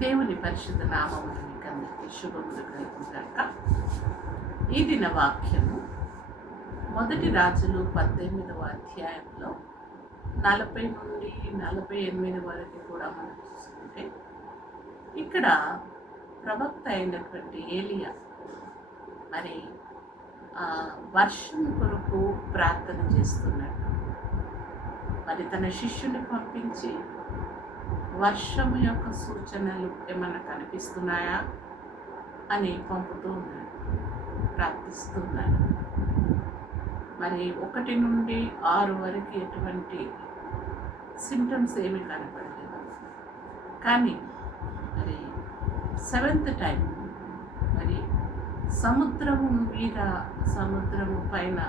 దేవుని పరిశుద్ధ నామములు అందరికీ శుభములు కలుగుగాక ఈ దిన వాక్యము మొదటి రాజులు పద్దెనిమిదవ అధ్యాయంలో నలభై నుండి నలభై ఎనిమిది వరకు కూడా మనం చూసుకుంటే ఇక్కడ ప్రవక్త అయినటువంటి ఏలియా మరి వర్షం కొరకు ప్రార్థన చేస్తున్నాడు. మరి తన శిష్యుని పంపించి వర్షం యొక్క సూచనలు ఏమైనా కనిపిస్తున్నాయా? అని పంపుతూ ఉన్నాడు. ప్రార్థిస్తున్నాడు మరి ఒకటి నుండి ఆరు వరకు ఎటువంటి సిమ్టమ్స్ ఏమీ కనపడలేదు. కానీ మరి సెవెంత్ టైం మరి సముద్రము మీద సముద్రము పైన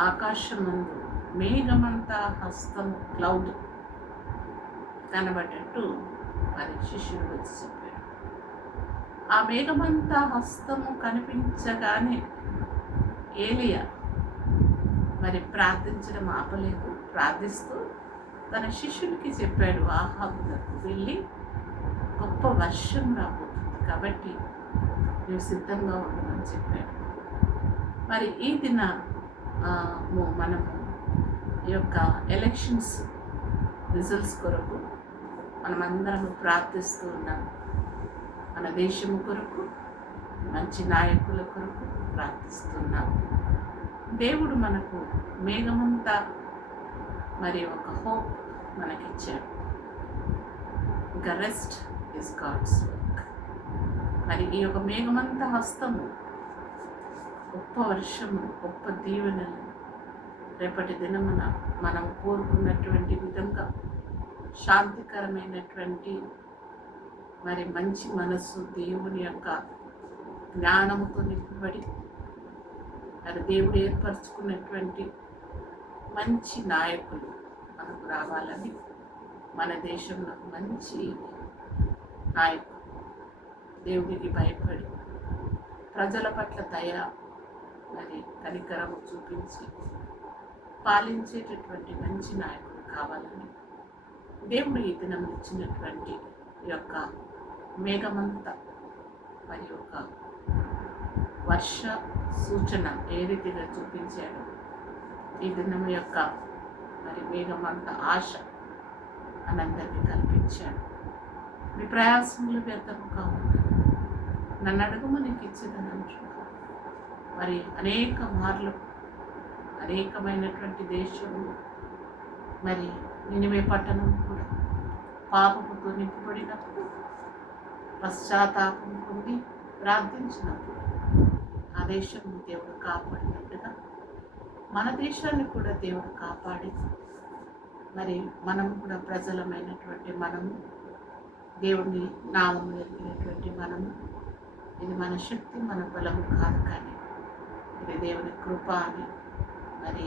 ఆకాశమందు మేఘమంతా హస్తం క్లౌడ్ కనబడ్డట్టు మరి శిష్యుడు వచ్చి చెప్పాడు. ఆ మేఘమంతా హస్తము కనిపించగానే ఏలియా మరి ప్రార్థించడం ఆపలేదు. ప్రార్థిస్తూ తన శిష్యునికి చెప్పాడు ఆహాబులకు వెళ్ళి గొప్ప వర్షం రాబోతుంది కాబట్టి నువ్వు సిద్ధంగా ఉండమని చెప్పాడు. మరి ఈ దిన మనము ఈ యొక్క ఎలక్షన్స్ రిజల్ట్స్ కొరకు మనమందరము ప్రార్థిస్తూ ఉన్నాం. మన దేశము కొరకు మంచి నాయకుల కొరకు ప్రార్థిస్తున్నాం దేవుడు మనకు మేఘమంతా మరి ఒక హోప్ మనకిచ్చాడు. ఇంకా రెస్ట్ ఇస్ గాడ్స్ వర్క్ మరి ఈ యొక్క మేఘమంతా హస్తము గొప్ప వర్షము గొప్ప దీవెనలు రేపటి దినమున మనం కోరుకున్నటువంటి విధంగా శాంతికరమైనటువంటి మరి మంచి మనస్సు దేవుని యొక్క జ్ఞానముతో నింపబడి మరి దేవుడు ఏర్పరచుకున్నటువంటి మంచి నాయకులు మనకు రావాలని మన దేశంలో మంచి నాయకులు. దేవుడికి భయపడి ప్రజల పట్ల దయ మరి కనికరము చూపించి పాలించేటటువంటి మంచి నాయకులు కావాలని దేవుడు ఈ దినం ఇచ్చినటువంటి ఈ యొక్క మేఘమంత మరి యొక్క వర్ష సూచన ఏ రీతిగా చూపించాడు? ఈ దినం యొక్క మరి మేఘమంత ఆశ అనందరినీ కల్పించాడు. మీ ప్రయాసములు వ్యర్థము కావు. నన్ను అడుగుము నీకు ఇచ్చేదని మరి అనేక మార్లు అనేకమైనటువంటి దేశము మరి నినివే పట్టణం కూడా పాపముతో నింపబడినప్పుడు పశ్చాత్తాపం పొంది ప్రార్థించినప్పుడు ఆ దేశం దేవుడు కాపాడినట్టుగా మన దేశాన్ని కూడా దేవుడు కాపాడి మరి మనం కూడా ప్రజలమైనటువంటి మనము దేవుడిని నామం ఎరిగినటువంటి మనము ఇది మన శక్తి మన బలము కాదు కానీ ఇది దేవుని కృప అని మరి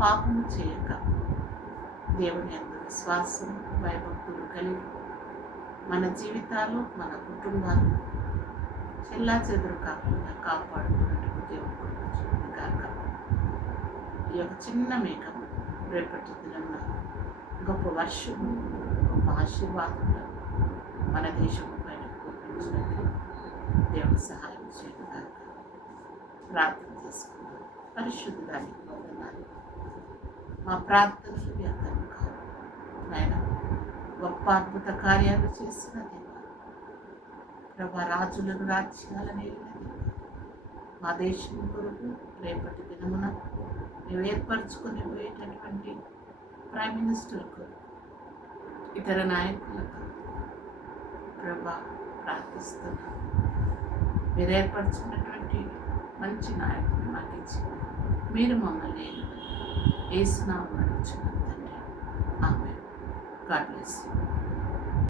పాపము చేయక దేవుని అందు విశ్వాసం భయభక్తులు కలిగి మన జీవితాలు మన కుటుంబాలు చెల్లా చెదురు కాకుండా కాపాడుకున్నట్టు దేవుడు కృపించుకుని కాక ఈ యొక్క చిన్న మేఘం రేపటి దినంలో గొప్ప వర్షము గొప్ప ఆశీర్వాదంలో మన దేశం పైన కురిపించినట్లు దేవుడు సహాయం చేయడం ప్రార్థన చేసుకున్నాం పరిశుద్ధానికి వందనాలు. మా ప్రార్థన గొప్ప అద్భుత కార్యాలు చేసిన దేవ ప్రభా రాజులను రాజ్యాలను ఏలిన దేవ మా దేశం కొరకు రేపటి దినమున మేము ఏర్పరచుకుని పోయేటటువంటి ప్రైమ్ మినిస్టర్ కొరకు ఇతర నాయకులకు ప్రభా ప్రార్థిస్తున్నాను మీరు ఏర్పరచుకున్నటువంటి మంచి నాయకులు మాకు ఇచ్చి మీరు మమ్మల్ని వేసిన అడుగుచున్నాం తండ్రి. ఆమె God bless.